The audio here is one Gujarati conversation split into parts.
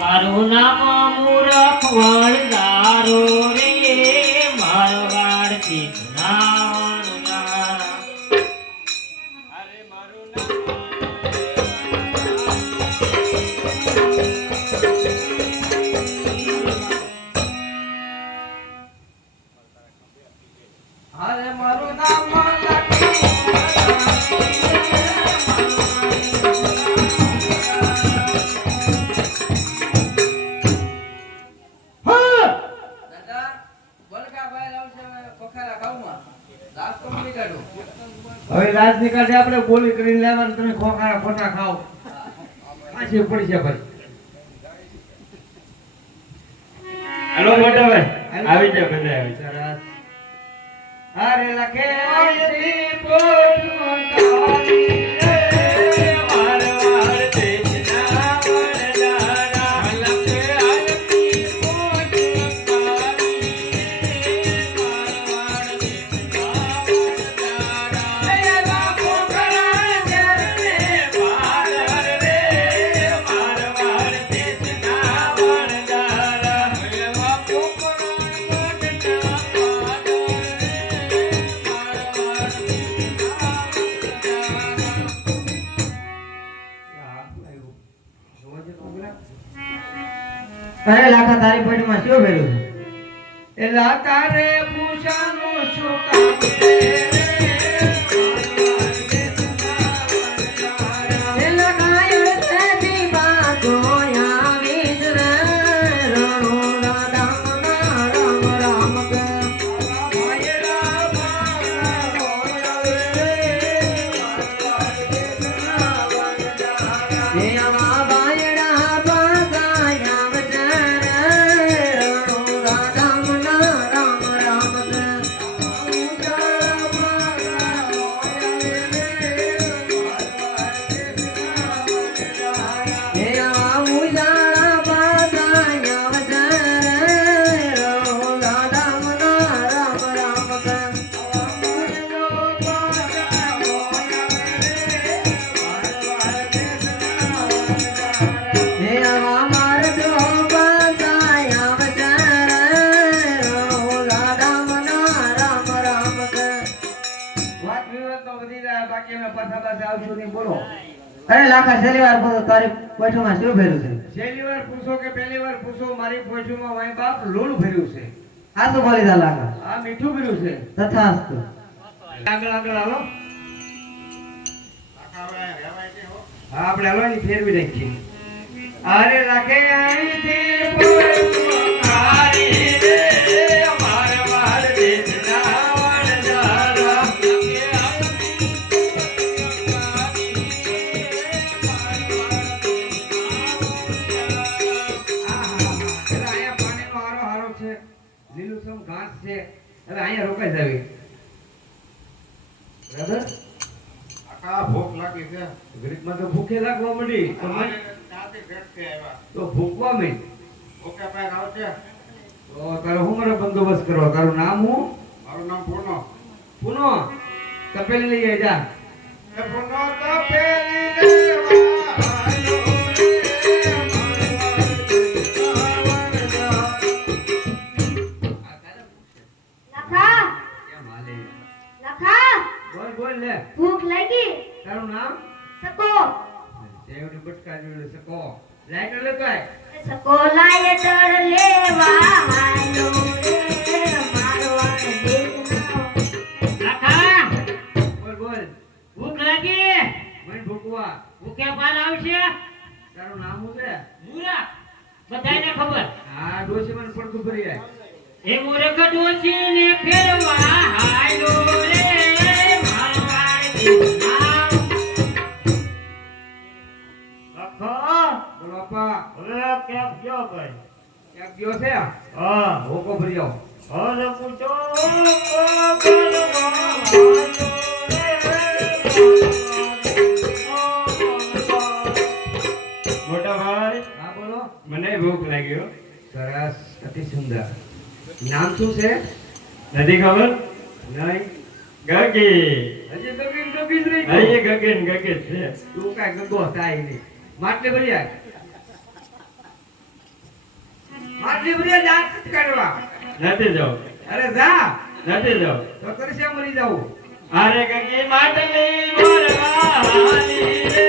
મારું નામ મૂરખ વળગારો રે મારો વાડથી મારું નામ હવે રાજ નીકળે આપણે બોલી કરીને લેવાનું તમે ખોખા ખોટા ખાઓ પાછી પડી છે ભાઈ હાલો મોટા ભાઈ આવી જાવ બધા આવી સરસ અરે લખે આયતી પોટમાં તારી અરે લાખા તારી પેટમાં શું ભર્યું છે એ લાખા રે પૂછાનું શું કામ છે અરે લાખા છેલ્લી વાર પૂછો તારી પોઠુમાં શું ભર્યું છે છેલ્લી વાર પૂછો કે પહેલી વાર પૂછો મારી પોઠુમાં વાય બાપ લોણ ભર્યું છે આ તો બોલી દા લાખા આ મીઠું ભર્યું છે તથાસ્તુ આગળ આગળ હાલો હા આપણે હલવાની ફેરવી રાખીએ અરે લાખે આઈથી પોઠુમાં તારી રે માર માર દેશના ઘાસ છે હવે અહીંયા રોકાઈ જાવી બરાબર આકા ભૂખ લાગી છે ગરીબમાં તો ભૂખે લાગવા મળી તો ભૂખવા મે ઓકે પાક આવશે તો તારો હું મારો બંદોબસ્ત કરો તારું નામ હું મારું નામ પૂનો પૂનો તપેલી લઈ જા એ પૂનો તપેલી લેવા ભૂખ લાગી તારું નામ સકો સેવડી બટકા જોડે સકો લાઈટર લે કાય સકો લાઈટર લેવા હાલો રે મારવા દેખના લાખા બોલ બોલ ભૂખ લાગી મન ભૂખવા ભૂખે પાર આવશે તારું નામ શું છે મૂરા બધાને ખબર હા ડોસી મને પડતું ભરી જાય એ મૂરખ ડોસી ને ફેરવા હાલો રે મોટા ભાઈ હા બોલો. મને ભૂખ લાગી હો. સરસ, અતિ સુંદર. નામ શું છે? નથી ખબર? નહીં. ગગી. હજી તો કઈ જ રહી હા, ગયું. એ ગગન છે. તું કાંઈ ગગો થાય નહીં. માટલી ભરી આય. માટલી ભરી આય, દાંત નથી કાઢવા. નથી જાવ. અરે જા. નથી જાવ. તો કરશે મરી જાવું. અરે ગગી માટલી વરવાલી રે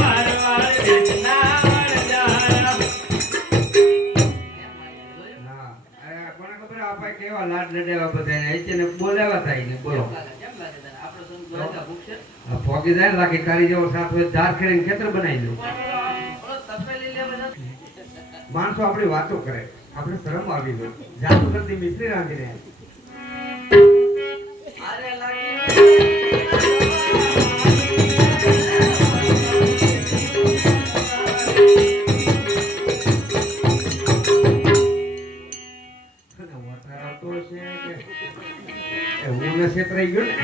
મારવાડ દેશના વણજારા. હા. અરે કોને ખબર આપા કેવા લાડ લડેવા બધાને. અહીંથી બોલાવા થાય ને બોલો. આ ફોગી જાય ને લાગે તારી જેવો સાથ હોય ધાર ખેડીને ખેતર બનાવી દઉં. માણસો આપણી વાતો કરે, આપણે શરમ આવી ગઈ. જાદુ કરતી મિસ્ત્રી રાંધીને આવતો હશે કે હું ને છેતરાઈ ગયો ને.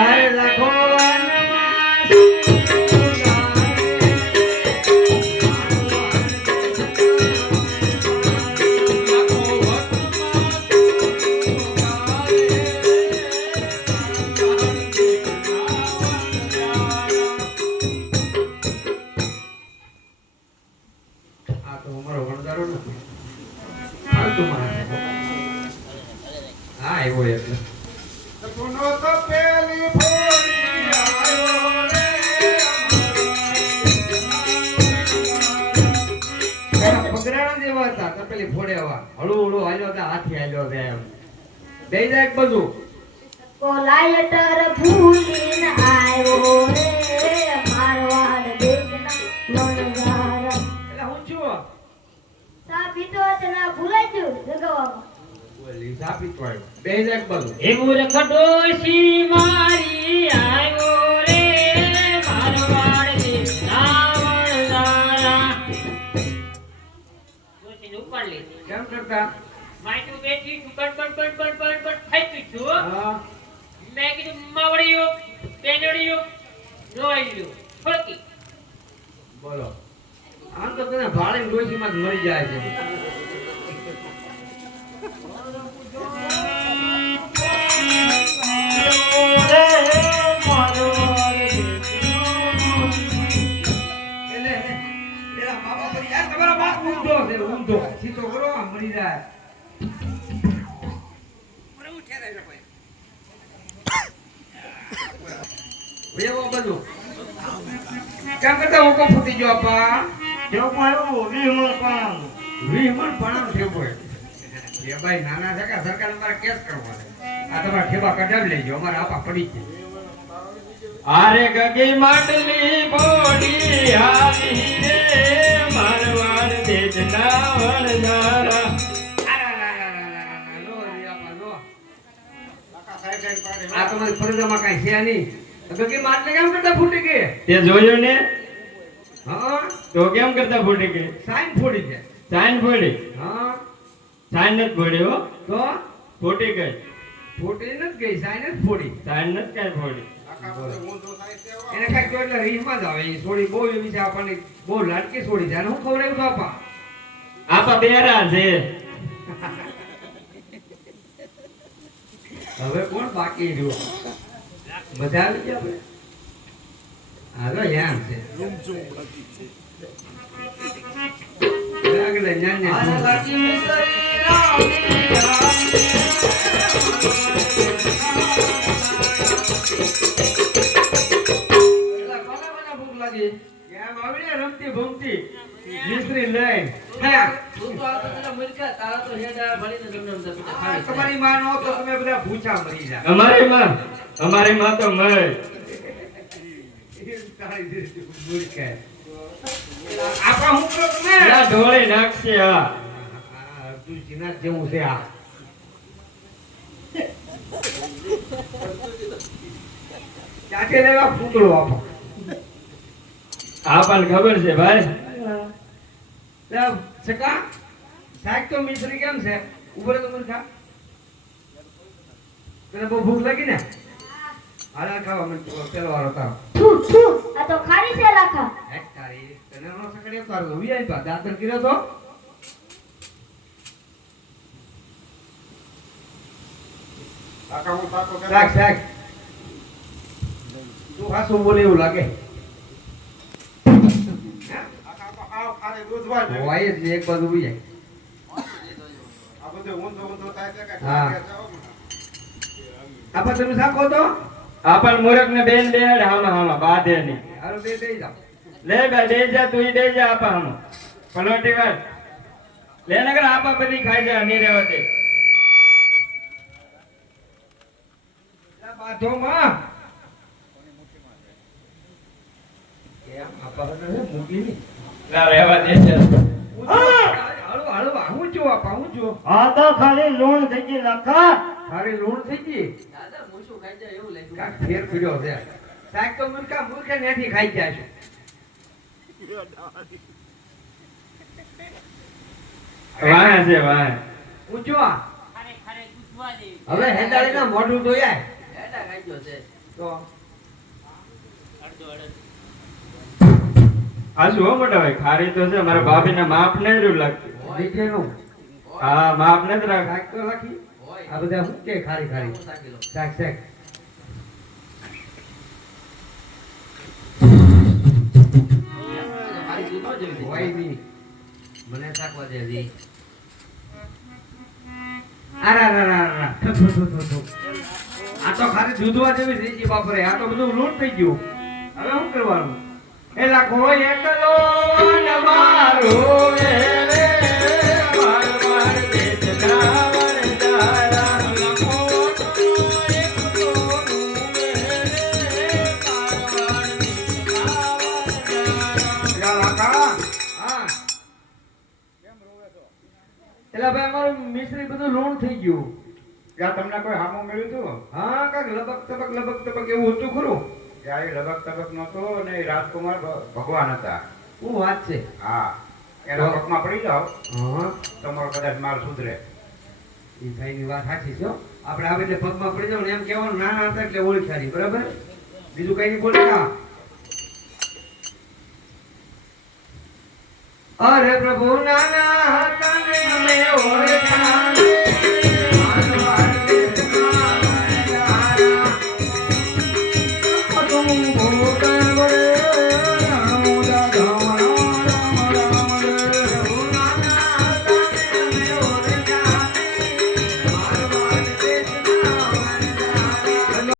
અરે લાખો આ તો અમારો વણદારો નથી. ફાલતુ માણસ છે. હા એવો એટલે પગરાણા જેવા હતા તપેલી ફોડ્યા હળુ હળુ હાલ્યો હતા હાથી હાલ્યો હતા એમ દઈ જાય એક બધું કોલાયટર ફૂલીને આવ્યો રે મારવાડ દેશના વણઝારા. એટલે હું છું સા પીતો તેના ભૂલાઈ ગયું જગાવામાં. ઓલી સાપી તો આવ્યો દઈ જાય એક બધું એ મૂર્ખ ડોશી મારી આવ્યો રે મારવાડ દેશના વણજારા. ડોશીને ઉપાડ લીધી. કેમ કરતા માયનું બેઠી છું, બટ થાકી છું. હા મેં કીધું માવડીયો, પેનડીયો, રોયલ્યો, ફળકી. બોલો આમ તો તને ભાડે ડોશીમાં જ મરી જાય છે. એટલે એના બાપા પર યાર તમારો બાપ ઊંધો છે ઊંધો સીધો કરો આમ મરી જાય. વેવો બધું કેમ કરતા હું કોણ ફૂટી ગયો આપા કેવું આવ્યું? 20 મણ પાન. 20 મણ ઠેબો એ ભાઈ નાના છે કે સરકાર અમારે કેસ કરવો છે. આ તમારા ઠેબા કઢાવી લેજો અમારે આપા પડી છે. અરે ગગી માટલી બોડી હાલી રે મારવાડ દેશના વણજારા. આ તમારી ફરજામાં કાંઈ છે નહીં. તો કે માટલી કેમ કરતા ફૂટી ગઈ? તે જોયું ને? હા તો કેમ કરતા ફૂટી ગઈ? સાઈન ફોડી છે. સાઈન ફોડી? હા સાઈન નથી ફોડી હો, તો ફૂટી ગઈ. ફોડી નથી ગઈ સાઈન જ ફોડી. સાઈન નથી કાંઈ ફોડી. એને કાંઈક તો એટલે રીહમાં જ આવે. એ સોડી બહુ એવી છે આપણને બહુ લાડકી સોડી છે. અને હું ખવડાવ્યું તો આપા આપા બેરા છે. હવે કોણ બાકી રહ્યું? મજા આવી ગઈ આપણે. હાલો યાર છે આગળ ન્યાન ભૂખ લાગી એમ આવી રમતી ભમતી મિસ્ત્રી લઈ તમારી માં નો તો તમે બધા ભૂચા મરી જાય. અમારી માં તો મય. આપા હું કરો તમે લા ઢોળી નાખશે. હા તું જીના જેવું છે આ ક્યાંથી લેવા ફૂકડો આપો આપણને ખબર છે ભાઈ. લે સકા શાક તો મિશ્રી કેમ છે ઉભો રહે તો મૂર્ખા તને બહુ ભૂખ લાગી ને હાલા ખાવા મને પેલો વારો તારો થુ થુ આ તો ખારી છે લાખા હે તારી તને નો સકડે તારો વીઆઈ પા દાતર કર્યો તો શાક શાક તું હાસું બોલે એવું લાગે હોય જ એક બાજુ ઉઈ જાય હા આપા તમે શાકો તો આપણ મૂરખ ને બેન બેડ હામાં હામાં બાધે નહીં. હાલો બે દઈ જાઓ લે બે દે જા તું દે જા આપા હામાં પલોટી કર લે નગર આપા બધી ખાઈ જાય નહીં રહેવા દે. બાધો માં કેમ આપા ને મૂકી ની લા રહેવા દે છે. હાલો હાલો હું જો આપા હું જો આ તો ખાલી લૂણ થઈ ગઈ લખા. તારી લૂણ થઈ ગઈ કાંઈક ફેર પીડ્યો છે શાક તો મૂર્ખા નેથી ખાઈ જાય છે વાહ છે વાહ. ઊંચો ખારે ખારે દૂધવા દે. હવે હેદાળી ના મોઢું ધોયાય તો અડધો અડધ. આ શું હો મોટા ભાઈ ખારી તો છે મારા ભાભી ને માપ નહીં રહ્યું લાગતું. દીકરીનું હા માપ નથી રાખ. શાક તો રાખી આ બધા શું કે ખારી ખારી શાક શાક હોય બી મને શાકવા દે દી આ તો ખાલી દૂધવા જેવી થઈ ગઈ બાપરે આ તો બધું લૂંટ થઈ ગયું હવે શું કરવાનું એલા કોઈ એકલો ન મારો રે માર માર દેશ ગાવર દારા લખો એકલો એલા ભાઈ અમારું મિશ્રી બધું લૂણ થઈ ગયું ત્યાં તમને કોઈ હામું મળ્યું હતું? હા કાક લબક તબક એવું હતું ખરું ત્યાં એ લબક તબક નહોતો ને એ રાજકુમાર ભગવાન હતા. શું વાત છે હા એના પગમાં પડી જાઓ હા તમારો કદાચ માલ સુધરે. એ ભાઈની વાત સાચી છે હો. આપણે આવે એટલે પગમાં પડી જાવ ને એમ કહેવાનું નાના હતા એટલે ઓળખાડી બરાબર બીજું કઈ નહીં બોલે હા અરે પ્રભુ નાના હતા ને અમે ઓળખાણ